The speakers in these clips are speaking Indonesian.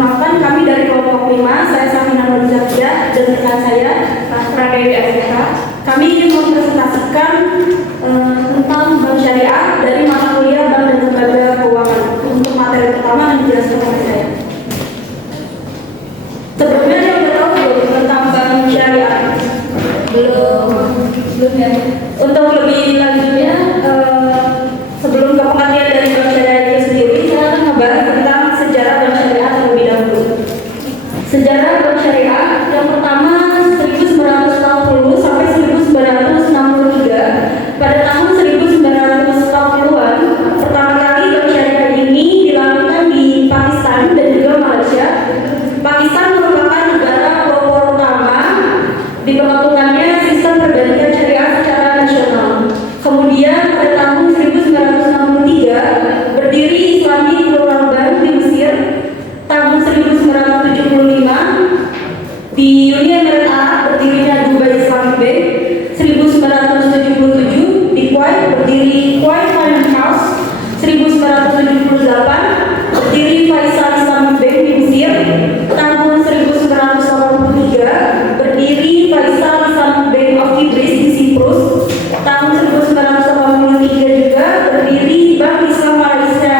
Perkenalkan, kami dari kelompok 5, saya Samina Nurjatya dan rekan saya, Mas Pradewi SPH. Kami ingin mempresentasikan tentang bank syariah dari mata kuliah Bank dan Lembaga Keuangan. Untuk materi pertama yang dijelaskan oleh saya. Sebelumnya saya sudah tahu belum tentang bank syariah? Belum ya. Untuk lebih lanjutnya, sebelum ke pengertian dari bank syariah itu sendiri, saya akan membahas tentang sejarah bank syariah terlebih dahulu. Sejarah bank syariah yang pertama 1940 sampai 1963. Pada tahun 1940-an, pertama kali bank syariah ini dilakukan di Pakistan dan juga Malaysia. Pakistan merupakan negara pelopor utama di pembentukannya sistem perbankan syariah secara nasional. Kemudian pada tahun 1963 berdiri Islamic Rural Bank di Mesir. Tahun 1975 di Uni Emirat Arab berdirinya Dubai Islamic Bank. 1977 di Kuwait berdiri Kuwait Finance House. 1978 berdiri Faisal Islamic Bank di Mesir. Tahun 1983 berdiri Faisal Islamic Bank of Idris di Siprus. Tahun 1983 juga berdiri Bank Islam Malaysia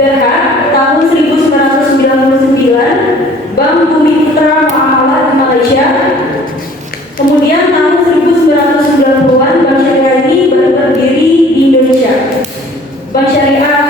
Berhad. Tahun 1999 Bank Bumi Putra Muamalah di Malaysia. Kemudian tahun 1990-an Bank Syariah ini baru berdiri di Indonesia. Bank Syariah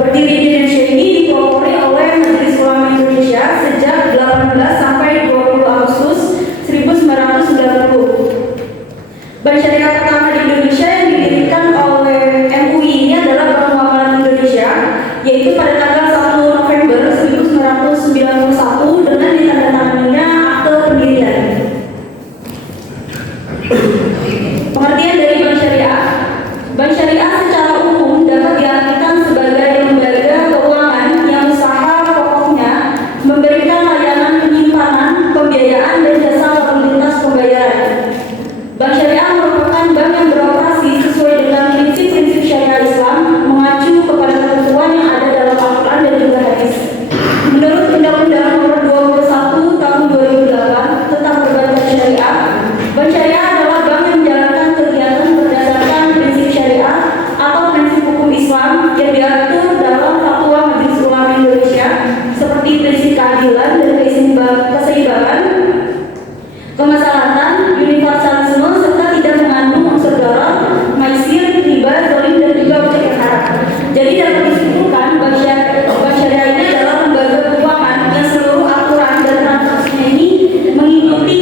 berdiri di Indonesia ini dipelopori oleh Majelis Ulama Indonesia sejak 18 sampai 20 Agustus 1990. Bank Syariah pertama di Indonesia yang didirikan oleh MUI ini adalah Bank Muamalah Indonesia, yaitu pada tanggal 1 November 1991 dengan ditandatanganinya akte pendirian. Pengertian dari bank syariah. Bank syariah secara umum dapat diartikan sebagai lembaga keuangan yang usaha pokoknya memberikan layanan penyimpanan, pembiayaan, dan jasa lalu lintas pembayaran. Bank syariah merupakan bank yang beroperasi sesuai dengan prinsip-prinsip syariah Islam, mengacu kepada ketentuan yang ada dalam Al-Quran dan juga hadis. Menurut Undang-Undang Nomor 21 Tahun 2008 tentang perbankan syariah, bank syariah adalah bank yang menjalankan kegiatan berdasarkan prinsip syariah atau prinsip hukum Islam yang diatur dalam Fatwa Majelis Ulama Indonesia seperti prinsip keadilan dan keseimbangan, kemaslahatan, universalisme, serta tidak mengandung unsur darat, maisir, riba, zalim, dan juga objek yang haram. Jadi dapat disimpulkan bank syariah ini adalah lembaga keuangan yang seluruh aturan dan transaksinya ini mengikuti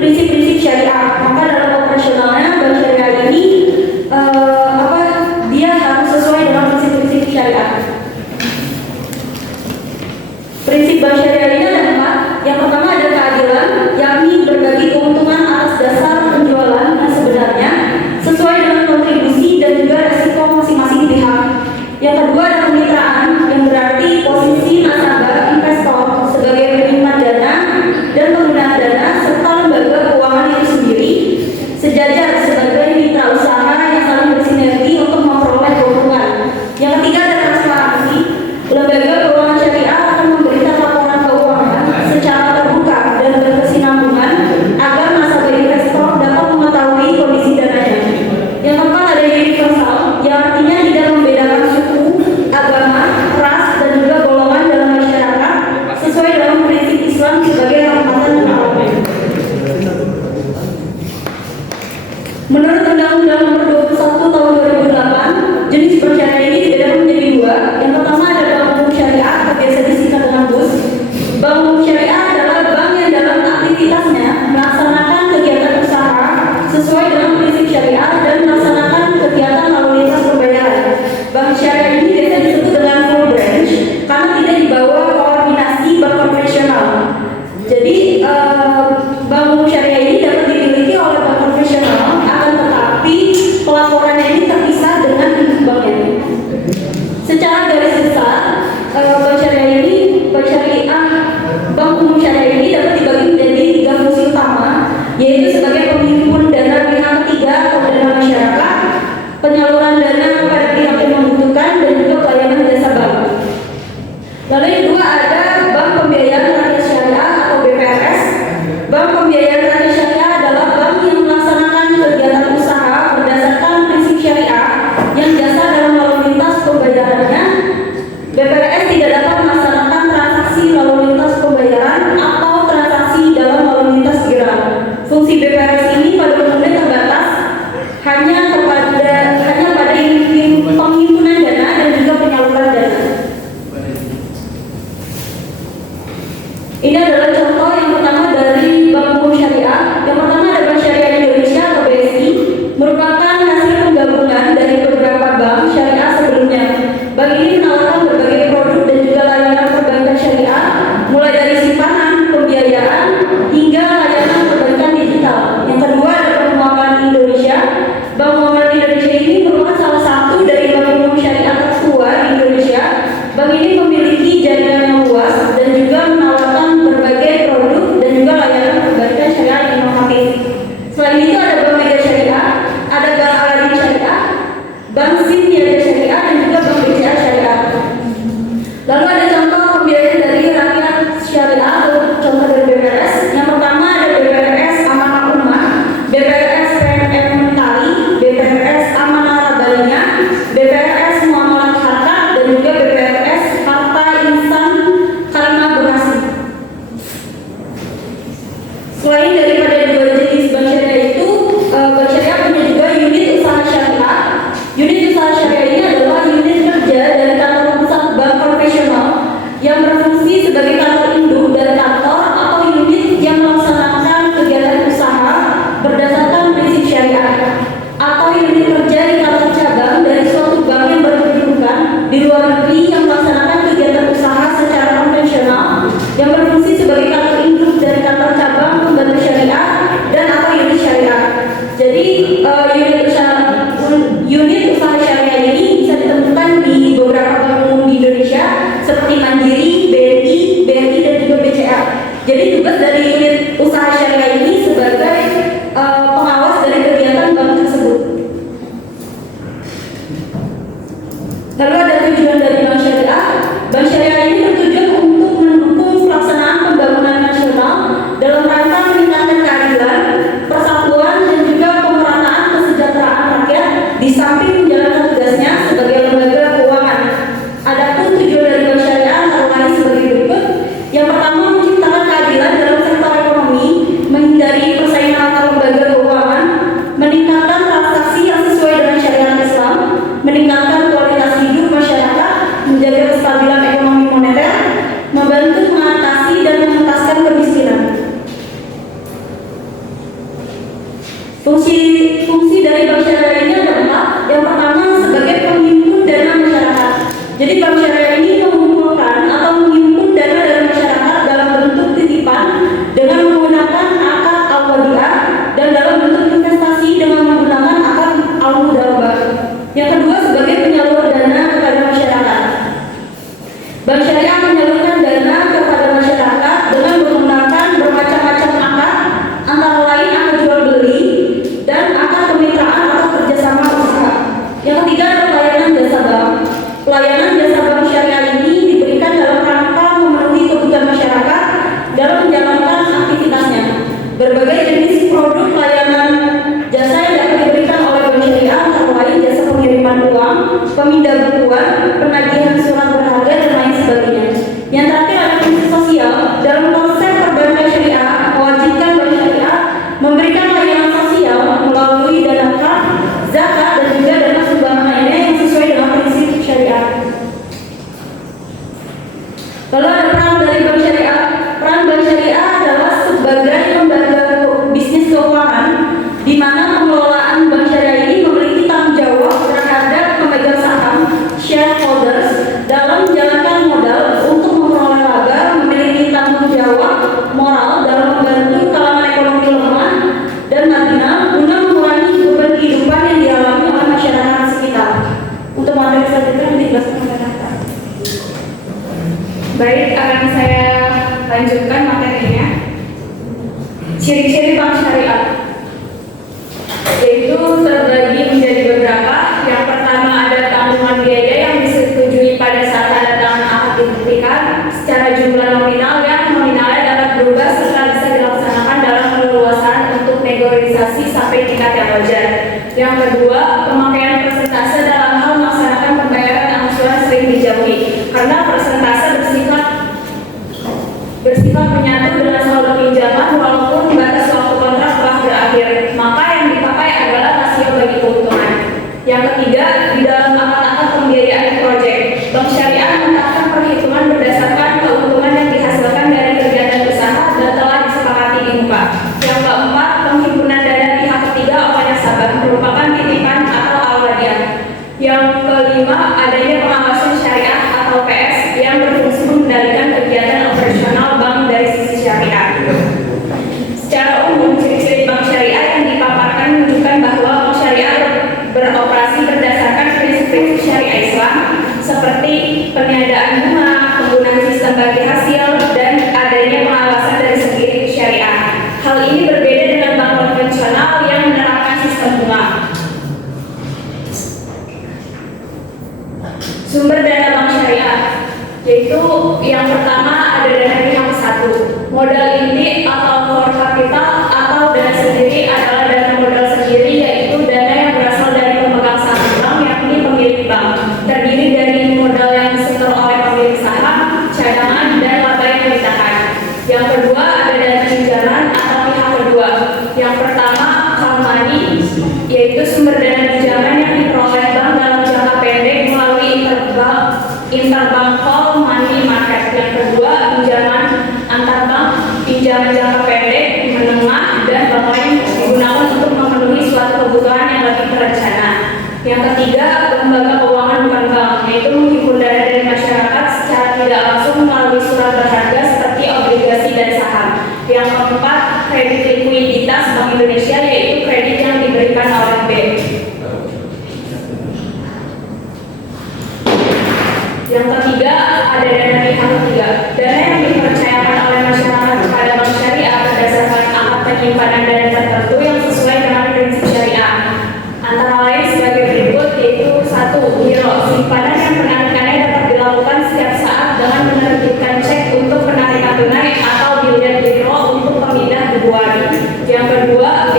prinsip-prinsip syariah. Maka dalam operasionalnya bank syariah ini dia harus sesuai dengan prinsip-prinsip syariah. Prinsip bank syariah ini ada 4. Yang pertama ada keadilan, yakni berbagi keuntungan atas dasar penjualan yang sebenarnya sesuai dengan kontribusi dan juga resiko masing-masing pihak. Yang kedua ada kemitraan, yang berarti posisi nasabah investor sebagai penyimpan dana dan penggunaan dana serta lembaga keuangan itu sendiri sejajar sebagai mitra usaha yang saling bersinergi untuk memperoleh keuntungan. Yang ketiga ada transparansi, lembaga keuangan syariah akan memberikan laporan keuangan secara terbuka dan berkesinambungan agar nasabah investor dapat Ini adalah contoh yang pertama dari Bank Umum Syariah. Yang pertama ada Bank Syariah Indonesia atau BSI, merupakan hasil penggabungan dari beberapa bank syariah sebelumnya. Bank ini menawarkan berbagai produk dan juga layanan perbankan syariah, mulai dari simpanan, pembiayaan, hingga layanan perbankan digital. Yang kedua ada Bank Muamalah Indonesia. Bank Muamalah Indonesia ini merupakan salah satu dari bank umum syariah tertua di Indonesia. Bank ini memiliki jaringan yang luas dan juga menawarkan berbagai produk dan juga layanan perbankan syariah yang inovatif. Selain itu ada Bank Mega Syariah, ada Bank Aladin Syariah, Bank Zim Niaga Syariah, dan juga Bank BCA Syariah. Lalu ada contoh pembiayaan dari rakyat syariah atau contoh dari BPRS. Yang pertama ada BPRS Amanah Ummah, BPRS PNM Mentari, BPRS Amanah Rabbania, BPRS Muamalah Harta, dan juga BPRS Harta Insan Karimah Bekasi. Selain daripada dua jenis bank syariah itu, bank syariah punya juga unit usaha syariah. Unit usaha syariah ini adalah unit kerja dari kantor pusat bank profesional yang berfungsi sebagai kantor induk dan kantor atau unit yang melaksanakan kegiatan usaha berdasarkan prinsip syariah, atau unit kerja di kantor cabang dari suatu bank yang berkedudukan di luar negeri yang melaksanakan kegiatan usaha secara konvensional yang berfungsi sebagai kantor induk dari kantor cabang pembantu syariah dan atau unit syariah. Jadi unit usaha syariah ini bisa ditemukan di beberapa bank umum di Indonesia seperti Mandiri, BRI, dan juga BCA. Jadi tugas dari unit usaha syariah ini sebagai pengawas dari kegiatan bank tersebut. Lalu ada tujuan dari bank syariah. Bank syariah ini bertujuan untuk mendukung pelaksanaan pembangunan nasional dalam rangka meningkatkan keadilan, persatuan, dan juga pemerataan kesejahteraan rakyat di samping menjalankan tugasnya sebagai lembaga keuangan. Adapun tujuan dari bank syariah antara lain sebagai berikut. Yang pertama, menciptakan keadilan dalam sektor ekonomi, menghindari persaingan antar lembaga keuangan, meningkatkan transaksi yang sesuai dengan syariat Islam, meningkatkan kualitas hidup masyarakat, menjaga kestabilan ekonomi moneter, membantu mengatasi dan mengentaskan kemiskinan. Fungsi dari bank syariah ini adalah yang pertama sebagai penghimpun dana masyarakat. Jadi bank syariah ini mengumpulkan atau menghimpun dana dari masyarakat dalam bentuk titipan dengan menggunakan akad al-wadiah dan dalam bentuk investasi dengan menggunakan akad al-mudharabah. Yang kedua sebagai penyalur dana kepada masyarakat. Bank syariah menyalurkan dana kepada masyarakat dengan menggunakan bermacam-macam akad, antara lain akad jual beli dan akad kemitraan atau kerjasama usaha. Yang ketiga ada pelayanan jasa bank. Pelayanan jasa bank syariah ini diberikan dalam rangka memenuhi kebutuhan masyarakat dalam menjalankan aktivitasnya. Berbagai jenis produk layanan jasa yang dapat diberikan oleh bank syariah antara lain jasa pengiriman uang, pemindah bukuan, penagihan surat berharga, dan lain sebagainya. Yang terakhir ada fungsi sosial. Dalam konsep perbankan syariah mewajibkan bank syariah memberikan layanan sosial melalui dana hak, zakat, dan juga dana sumbangan lainnya yang sesuai dengan prinsip syariah. Lalu ada peran dari bank syariah. Peran bank syariah adalah sebagai lembaga bisnis keuangan di mana pengelolaan bank syariah ini memiliki tanggung jawab terhadap pemegang saham shareholders dalam menjalankan modal untuk memperoleh laba, memiliki tanggung jawab moral dalam membantu kalangan ekonomi lemah dan marginal guna mengurangi beban kehidupan yang dialami oleh masyarakat sekitar. Untuk materi selanjutnya nanti dijelaskan oleh Nata. Baik, akan saya lanjutkan materinya. Ciri-ciri bank syariah yaitu terbagi menjadi beberapa. Yang pertama ada tanggungan biaya yang disetujui pada saat tanda tangan akad dibuktikan secara jumlah nominal yang nominalnya dapat berubah serta bisa dilaksanakan dalam keleluasan untuk negosiasi sampai tingkat yang wajar. Yang kedua, pemakaian persentase dalam hal melaksanakan pembayaran angsuran sering dijauhi karena persentase bersifat menyatu dengan saldo pinjaman walaupun batas waktu kontrak telah berakhir, maka yang dipakai adalah rasio bagi keuntungan. Yang ketiga, di dalam akad-akad pembiayaan proyek, bank syariah menetapkan perhitungan berdasarkan keuntungan yang dihasilkan dari kegiatan Modal inti atau core capital atau dana sendiri adalah dana modal sendiri, yaitu dana yang berasal dari pemegang saham bank, yakni pemilik bank. Terdiri dari modal yang disetor oleh pemilik saham, cadangan, dan laba yang ditahan. Yang kedua ada dana pinjaman atau pihak kedua. Yang pertama call money, yaitu sumber dana pinjaman yang diperoleh bank dalam jangka pendek melalui interbank call money market. Yang kedua pinjaman antar bank, pinjaman jangka pendek, menengah, dan bank lain digunakan untuk memenuhi suatu kebutuhan yang lebih terencana. Yang ketiga lembaga keuangan bukan bank, yaitu menghimpun dana dari masyarakat secara tidak langsung melalui surat berharga seperti obligasi dan saham. Yang keempat kredit likuiditas Bank Indonesia, yaitu kredit yang diberikan oleh BEI. Yang ketiga ada dana pihak ketiga. Dana yang dipercayakan oleh masyarakat kepada bank syariah berdasarkan akad penyimpanan dana tertentu yang sesuai dengan prinsip syariah. Antara lain sebagai berikut, yaitu 1. Giro, simpanan yang penarikannya dapat dilakukan setiap saat dengan menerbitkan cek untuk penarikan tunai atau biliar giro untuk pemindah bubuari. Yang kedua,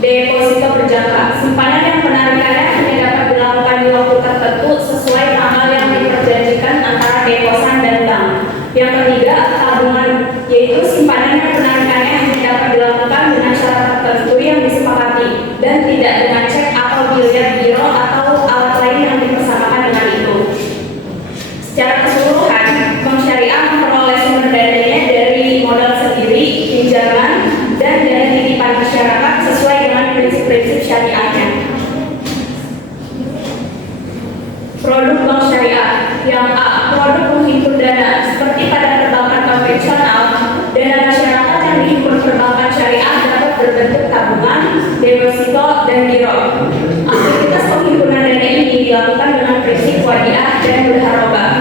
deposito berjangka, simpanan yang penarikannya hanya dapat dilakukan di waktu tertentu sesuai tanggal yang diperjanjikan antara deposan dan bank. Yang ketiga, tabungan, yaitu simpanan yang penarikannya hanya dapat dilakukan dengan syarat tertentu yang disepakati dan tidak dengan cek atau biliar giro atau alat lain yang dipersamakan dengan itu. Secara keseluruhan, bank syariah memperoleh sumber dananya dari modal sendiri, pinjaman, dan dana titipan masyarakat sesuai dengan prinsip-prinsip syariahnya. Produk bank syariah. Yang A, produk menghimpun dana. Seperti pada perbankan konvensional, dana masyarakat yang dihimpun perbankan syariah dapat berbentuk tabungan, deposito, dan giro. Aktivitas penghimpunan dana ini dilakukan dengan prinsip wadiah dan mudharabah.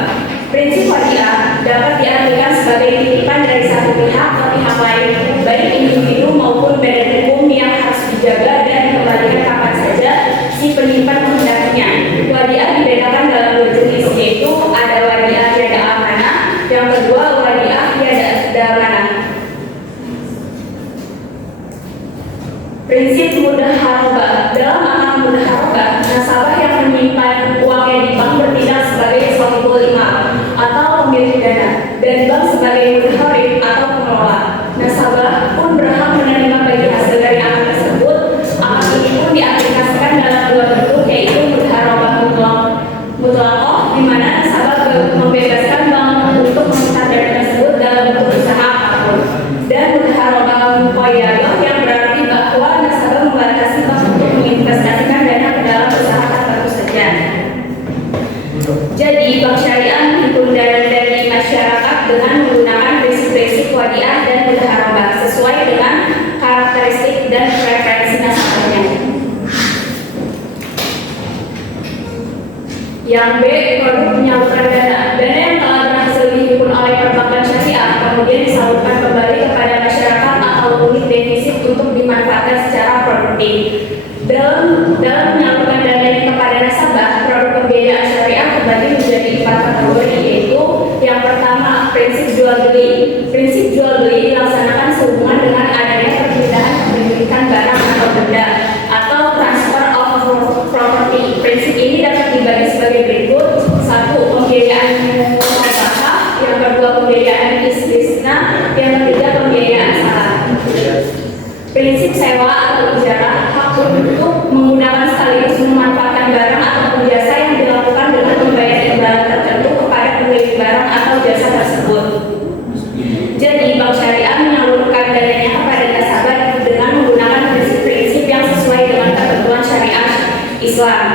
Prinsip wadiah dapat diartikan sebagai titipan dari satu pihak ke pihak lain, baik individu maupun badan hukum yang harus dijaga dan dikembalikan kapan saja si penyimpan menghendakinya. Wadiah dibedakan dalam dua jenis, yaitu ada wadiah tiada amanah, yang kedua wadiah tiada amanah. Prinsip mudharabah. Dalam amal mudharabah, nasabah yang menyimpan uangnya di bank bertindak sebagai sahibul imam atau pemilik dana, dan bank sebagai mudharib atau pengelola. Nasabah pun berhak menerima bagi hasil dari amal tersebut. Amal ini pun diaplikasikan dalam dua bentuk, yaitu mudharabah mutlaqah, di mana nasabah membebaskan bank untuk memutar dana tersebut dalam bentuk usaha apapun, dan mudharabah muqayyadah yang berarti bahwa nasabah membatasi bank untuk menginvestasikan dana ke dalam usaha tertentu saja. Jadi bank syariah menghimpun dana dari masyarakat dengan menggunakan prinsip-prinsip wadiah dan mudharabah sesuai dengan karakteristik dan preferensi nasabahnya. Yang B, produk penyaluran dana. Dana yang telah berhasil dihimpun oleh perbankan syariah kemudian disalurkan kembali kepada masyarakat atau unit defisit untuk dimanfaatkan secara produktif. Dalam menyalurkan dana ini kepada nasabah, produk pembiayaan syariah terbagi menjadi 4 kategori, yaitu yang pertama, prinsip jual beli. Prinsip jual beli dilaksanakan sehubungan dengan adanya perpindahan kepemilikan barang atau benda atau transfer of property. Prinsip ini dapat dibagi sebagai berikut: 1. Pembiayaan mubasharah, yang kedua pembiayaan istisna, yang ketiga pembiayaan salah. Prinsip sewa atau ijarah, hak untuk menggunakan sekaligus memanfaatkan barang atau jasa yang dilakukan dengan membayar imbalan tertentu kepada pemilik barang atau jasa tersebut. Jadi bank syariah menyalurkan dananya kepada nasabah dengan menggunakan prinsip-prinsip yang sesuai dengan ketentuan syariah Islam.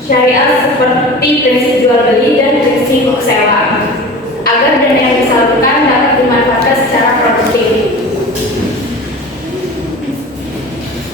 Syariah seperti prinsip jual beli dan prinsip sewa, agar dana yang disalurkan dapat dimanfaatkan secara produktif.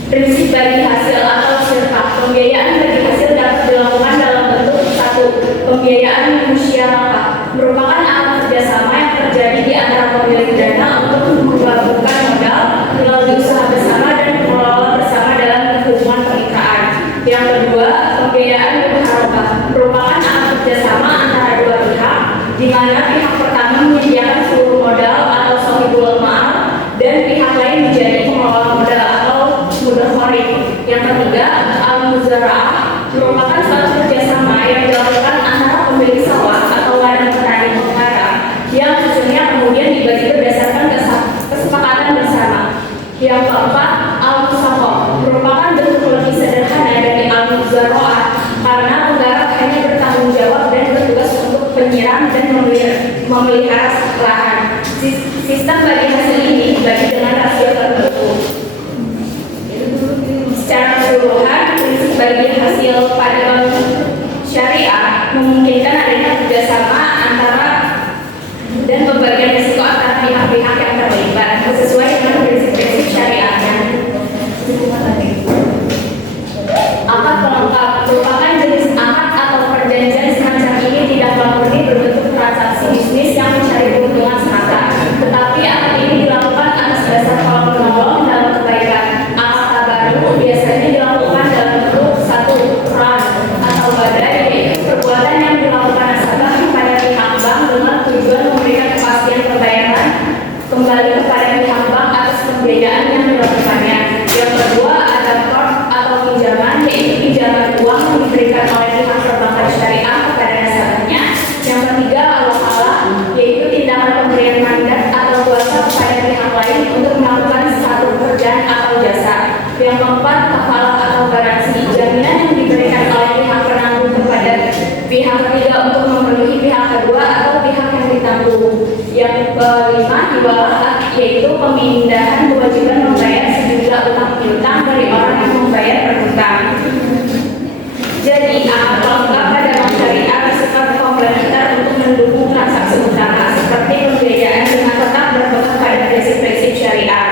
Prinsip bagi hasil atau syirkah. Pembiayaan bagi hasil dapat dilakukan dalam bentuk 1. Pembiayaan musyarakah, merupakan alat kerjasama yang terjadi di antara pemilik dana untuk menggabungkan modal melalui usaha bersama dan pengelola bersama dalam hubungan kemitraan. Yang kedua, pembiayaan mudharabah, merupakan alat kerjasama antara dua pihak, di mana pihak pertama menyediakan keempat, al-musaqah merupakan bentuk lebih sederhana dari al-muzara'ah karena penggarap hanya bertanggung jawab dan bertugas untuk penyiram dan memelihara lahan. Sistem bagi hasil ini dibagi dengan rasio tertentu. Secara keseluruhan, prinsip bagi hasil pada bank syariah memungkinkan adanya kerjasama antara dan pembagian risiko antara pihak-pihak yang terlibat sesuai dengan prinsip-prinsip syariahnya. Akad pelengkap merupakan jenis akad atau perjanjian semacam ini tidak murni berbentuk transaksi bisnis yang mencari keuntungan semata, tetapi akad ini dilakukan atas dasar tolong menolong dalam kebaikan. Akad tabaruk biasanya dilakukan dalam bentuk satu ran atau badai, yaitu perbuatan yang dilakukan nasabah kepada pihak bank dengan tujuan memberikan kepastian pembayaran kembali kepada pihak bank atas pembiayaan yang dilakukannya. Yang kedua ada qard atau pinjaman, yaitu pinjaman uang yang diberikan oleh pihak perbankan syariah kepada nasabahnya. Yang ketiga al-wakalah, yaitu tindakan pemberian mandat atau kuasa kepada pihak lain untuk melakukan satu pekerjaan atau jasa. Yang keempat kafalah atau garansi, jaminan yang diberikan oleh pihak penanggung kepada pihak ketiga untuk memenuhi pihak kedua atau pihak yang ditanggung. Yang kelima hiwalah, yaitu pemindahan kewajiban membayar sejumlah utang piutang dari orang yang membayar berhutang. Jadi akad pelengkap pada bank syariah bersifat komplementer untuk mendukung transaksi utama seperti pembiayaan dengan tetap berpegang pada prinsip-prinsip syariah.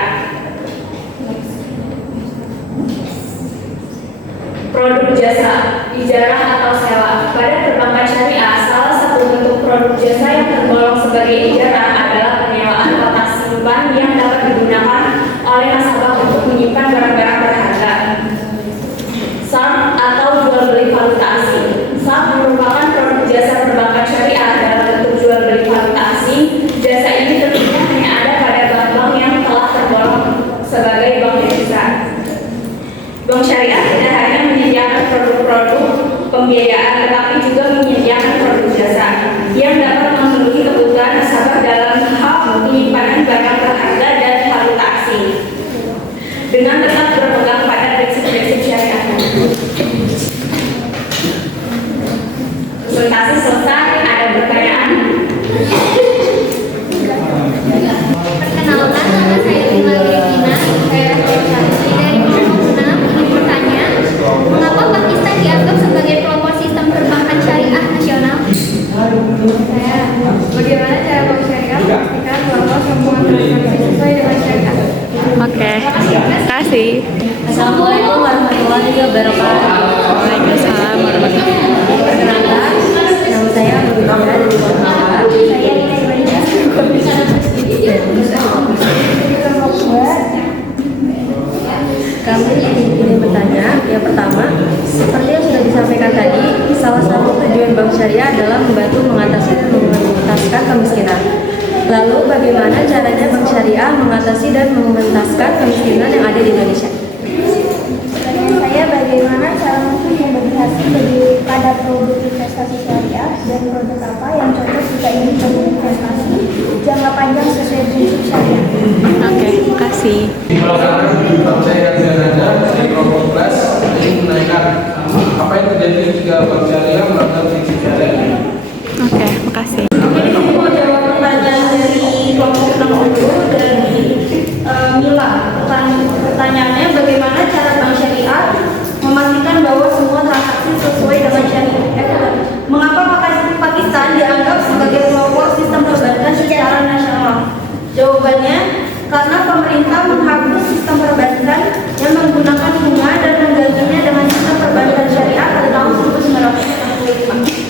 Produk jasa, ijarah atau sewa. Pada perbankan syariah, salah satu bentuk produk jasa yang tergolong sebagai ijarah adalah penyewaan kotak simpan yang dapat digunakan oleh nasabah untuk menyimpan barang-barang berharga. SARF atau jual beli valuta asing. SARF merupakan produk jasa perbankan syariah dalam bentuk jual beli valuta asing. Jasa ini tentunya hanya ada pada bank-bank yang telah tergolong sebagai bank devisa. Bank syariah tidak hanya menyediakan produk-produk pembiayaan, tetapi juga menyediakan produk jasa yang dapat memenuhi kebutuhan nasabah dalam hal penyimpanan barang berharga dan valuta asing dengan tetap berpegang pada prinsip-prinsip syariah. Presentasi selesai. Ada pertanyaan? Perkenalkan, nama saya Lila Grifina, saya dari kelompok 6. Ingin bertanya, mengapa Pakistan dianggap sebagai pelopor sistem perbankan syariah nasional? Bagaimana cara bank syariah memastikan bahwa semua transaksi sesuai dengan syariah? Oke, kasih. Assalamualaikum warahmatullahi wabarakatuh. Waalaikumsalam warahmatullahi wabarakatuh. Perkenalkan, nama saya Rubina dari Bapak. Saya Kami ingin bertanya, yang pertama, seperti yang sudah disampaikan tadi, salah satu tujuan bank syariah adalah membantu mengatasi dan mengentaskan kemiskinan. Lalu, bagaimana caranya bank syariah mengatasi dan mengentaskan kemiskinan yang ada di Indonesia? Pertanyaan saya, bagaimana cara mungkin membagi hasil pada produk investasi syariah dan produk apa yang cocok jika ingin berinvestasi jangka panjang sesuai prinsip syariah? Oke, kasih. Di belakang saya dan Anda dari kelompok 11 ingin menanyakan apa yang terjadi jika bank syariah melanggar prinsip syariah. Oke, makasih. Jadi saya mau jawab pertanyaan dari kelompok 6 dulu dari Mila. Pertanyaannya, bagaimana cara bank syariah memastikan bahwa semua transaksi sesuai dengan syariah? Mengapa Pakistan dianggap sebagai pelopor sistem perbankan secara nasional? Jawabannya, karena pemerintah menghapus sistem perbankan yang menggunakan bunga dan menggantinya dengan sistem perbankan syariah pada tahun 1965.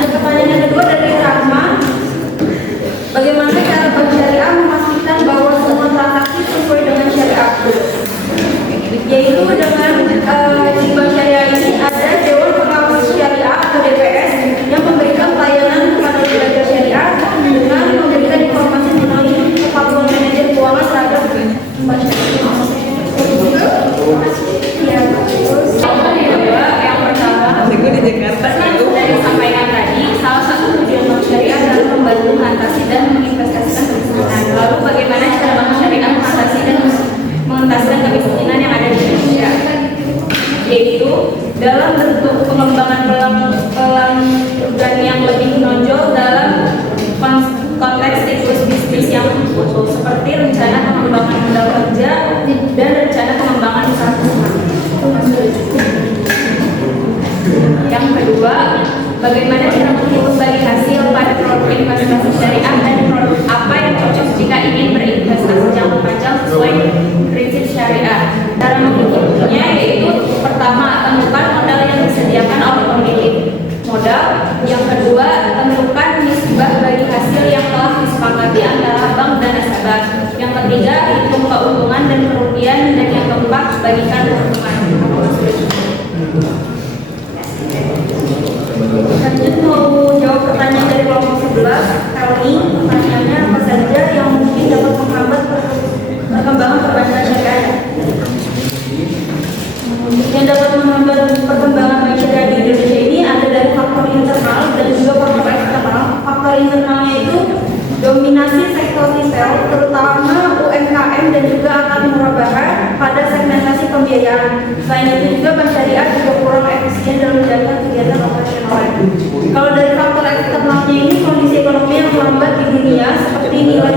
Pertanyaan yang kedua dari Rahma, bagaimana cara bank syariah memastikan bahwa semua transaksi sesuai dengan syariah? Yaitu dengan di bank syariah ini ada Dewan Pengawas Syariah atau DPS yang memberikan pelayanan kepada lembaga syariah dengan memberikan informasi mengenai kepatuhan manajer keuangan terhadap bank syariah. Ya, terus yang pertama, dari disampaikan tadi, salah satu tujuan bank syariah adalah membantu mengatasi dan menginvestasikan kemiskinan. Lalu bagaimana cara bank syariah mengatasi pembiayaan. Selain itu juga bank syariah juga kurang efisien dalam menjalankan kegiatan operasionalnya. Kalau dari faktor eksternalnya ini kondisi ekonomi yang melambat di dunia seperti nilai